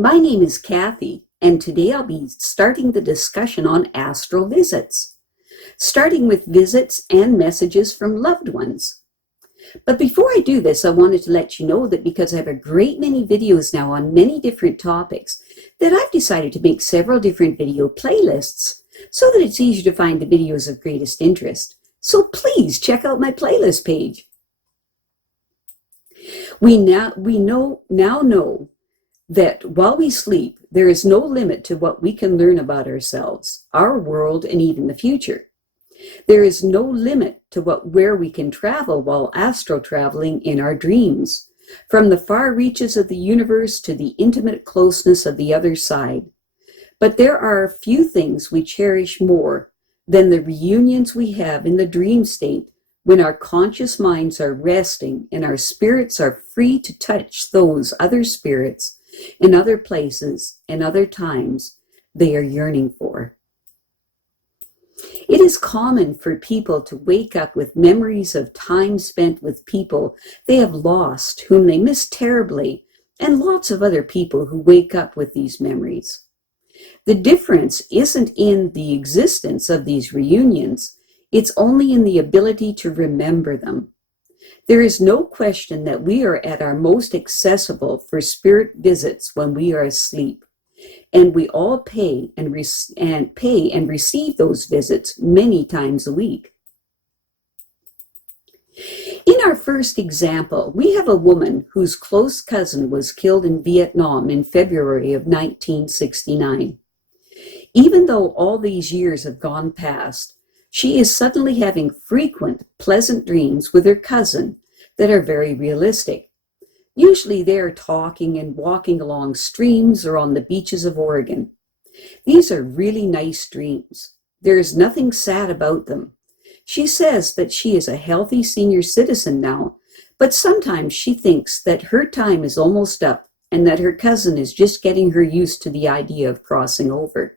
My name is Kathy, and today I'll be starting the discussion on astral visits, starting with visits and messages from loved ones. But before I do this, I wanted to let you know that because I have a great many videos now on many different topics, that I've decided to make several different video playlists so that it's easier to find the videos of greatest interest. So please check out my playlist page. We now know that while we sleep, there is no limit to what we can learn about ourselves, our world, and even the future. There is no limit to where we can travel while astral traveling in our dreams, from the far reaches of the universe to the intimate closeness of the other side. But there are a few things we cherish more than the reunions we have in the dream state when our conscious minds are resting and our spirits are free to touch those other spirits in other places and other times they are yearning for. It is common for people to wake up with memories of time spent with people they have lost, whom they miss terribly, and lots of other people who wake up with these memories. The difference isn't in the existence of these reunions, it's only in the ability to remember them. There is no question that we are at our most accessible for spirit visits when we are asleep, and we all pay and receive those visits many times a week. In our first example, we have a woman whose close cousin was killed in Vietnam in February of 1969. Even though all these years have gone past, she is suddenly having frequent, pleasant dreams with her cousin that are very realistic. Usually they are talking and walking along streams or on the beaches of Oregon. These are really nice dreams. There is nothing sad about them. She says that she is a healthy senior citizen now, but sometimes she thinks that her time is almost up and that her cousin is just getting her used to the idea of crossing over.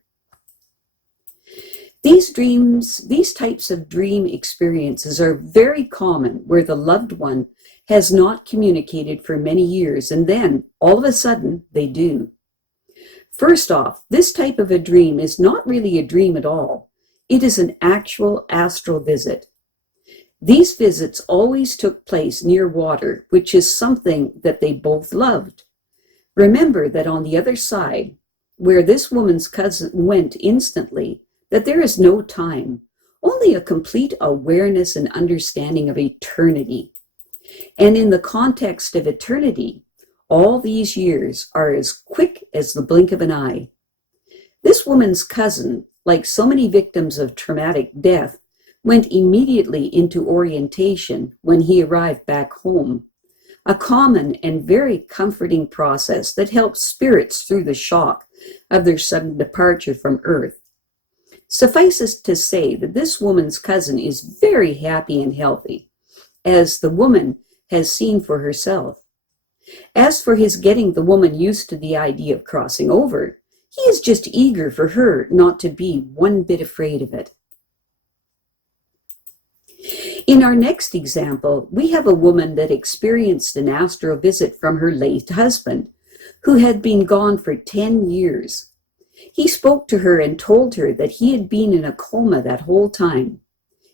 These types of dream experiences are very common where the loved one has not communicated for many years, and then, all of a sudden, they do. First off, this type of a dream is not really a dream at all. It is an actual astral visit. These visits always took place near water, which is something that they both loved. Remember that on the other side, where this woman's cousin went instantly, that there is no time, only a complete awareness and understanding of eternity. And in the context of eternity, all these years are as quick as the blink of an eye. This woman's cousin, like so many victims of traumatic death, went immediately into orientation when he arrived back home, a common and very comforting process that helps spirits through the shock of their sudden departure from Earth. Suffice it to say that this woman's cousin is very happy and healthy, as the woman has seen for herself. As for his getting the woman used to the idea of crossing over, he is just eager for her not to be one bit afraid of it. In our next example, we have a woman that experienced an astral visit from her late husband, who had been gone for 10 years. He spoke to her and told her that he had been in a coma that whole time.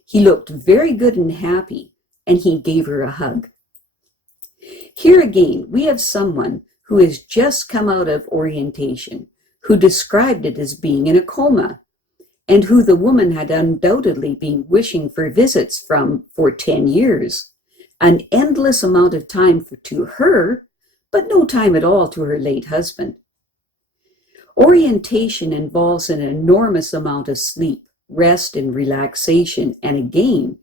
He looked very good and happy, and he gave her a hug. Here again, we have someone who has just come out of orientation, who described it as being in a coma, and who the woman had undoubtedly been wishing for visits from for 10 years, an endless amount of time to her, but no time at all to her late husband. Orientation involves an enormous amount of sleep, rest, and relaxation, and again,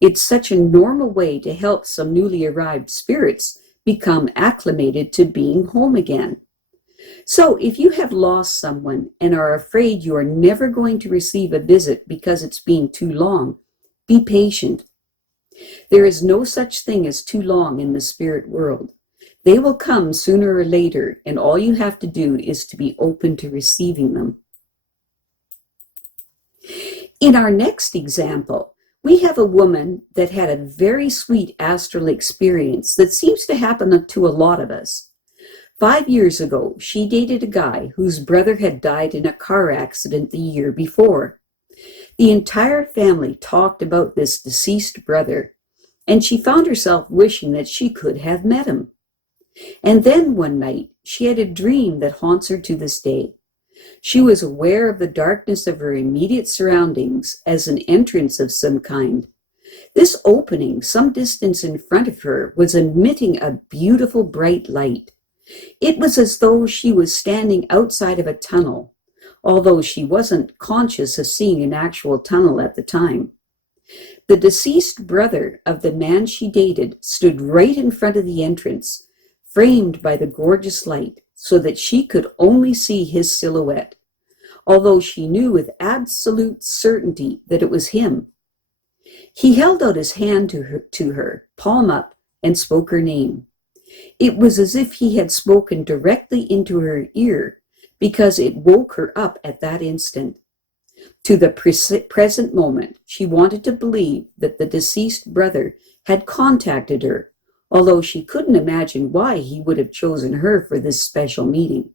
it's such a normal way to help some newly arrived spirits become acclimated to being home again. So if you have lost someone and are afraid you are never going to receive a visit because it's been too long, be patient. There is no such thing as too long in the spirit world. They will come sooner or later, and all you have to do is to be open to receiving them. In our next example, we have a woman that had a very sweet astral experience that seems to happen to a lot of us. 5 years ago, she dated a guy whose brother had died in a car accident the year before. The entire family talked about this deceased brother, and she found herself wishing that she could have met him. And then one night, she had a dream that haunts her to this day. She was aware of the darkness of her immediate surroundings as an entrance of some kind. This opening, some distance in front of her, was emitting a beautiful bright light. It was as though she was standing outside of a tunnel, although she wasn't conscious of seeing an actual tunnel at the time. The deceased brother of the man she dated stood right in front of the entrance, framed by the gorgeous light, so that she could only see his silhouette, although she knew with absolute certainty that it was him. He held out his hand to her, palm up, and spoke her name. It was as if he had spoken directly into her ear, because it woke her up at that instant. To the present moment, she wanted to believe that the deceased brother had contacted her, although she couldn't imagine why he would have chosen her for this special meeting.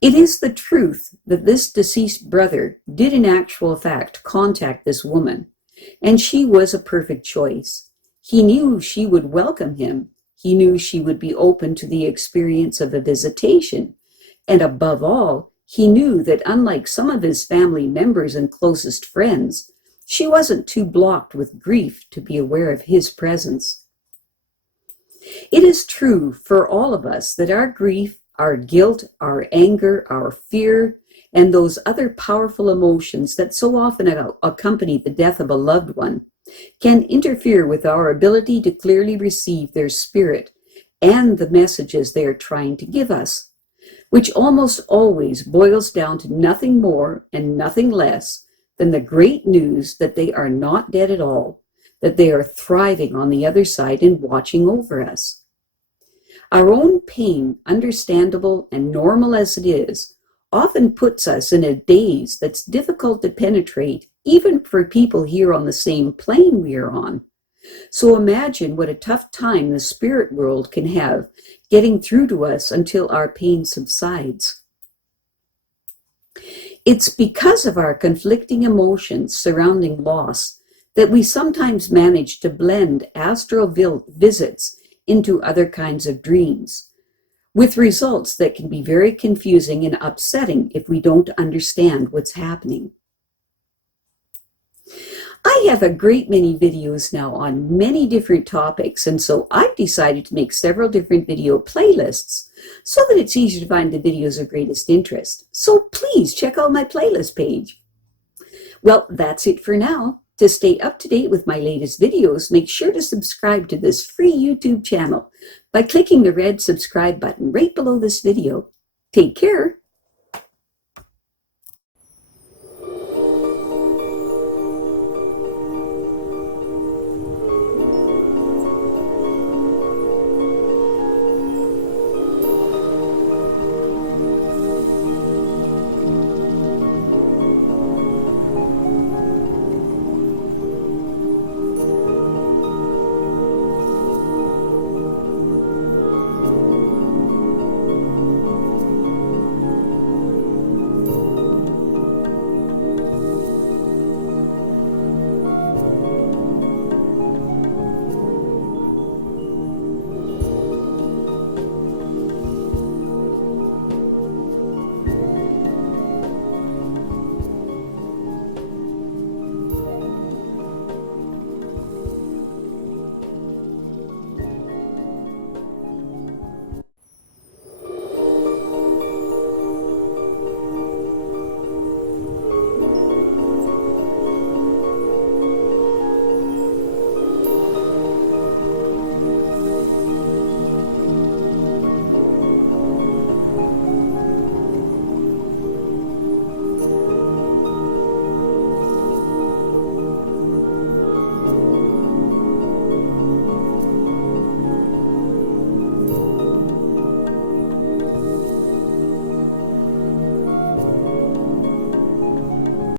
It is the truth that this deceased brother did in actual fact contact this woman, and she was a perfect choice. He knew she would welcome him. He knew she would be open to the experience of a visitation. And above all, he knew that unlike some of his family members and closest friends, she wasn't too blocked with grief to be aware of his presence. It is true for all of us that our grief, our guilt, our anger, our fear, and those other powerful emotions that so often accompany the death of a loved one can interfere with our ability to clearly receive their spirit and the messages they are trying to give us, which almost always boils down to nothing more and nothing less than the great news that they are not dead at all, that they are thriving on the other side and watching over us. Our own pain, understandable and normal as it is, often puts us in a daze that's difficult to penetrate, even for people here on the same plane we are on. So imagine what a tough time the spirit world can have getting through to us until our pain subsides. It's because of our conflicting emotions surrounding loss that we sometimes manage to blend astral visits into other kinds of dreams, with results that can be very confusing and upsetting if we don't understand what's happening. I have a great many videos now on many different topics, and so I've decided to make several different video playlists so that it's easy to find the videos of greatest interest. So please check out my playlist page. Well, that's it for now. To stay up to date with my latest videos, make sure to subscribe to this free YouTube channel by clicking the red subscribe button right below this video. Take care.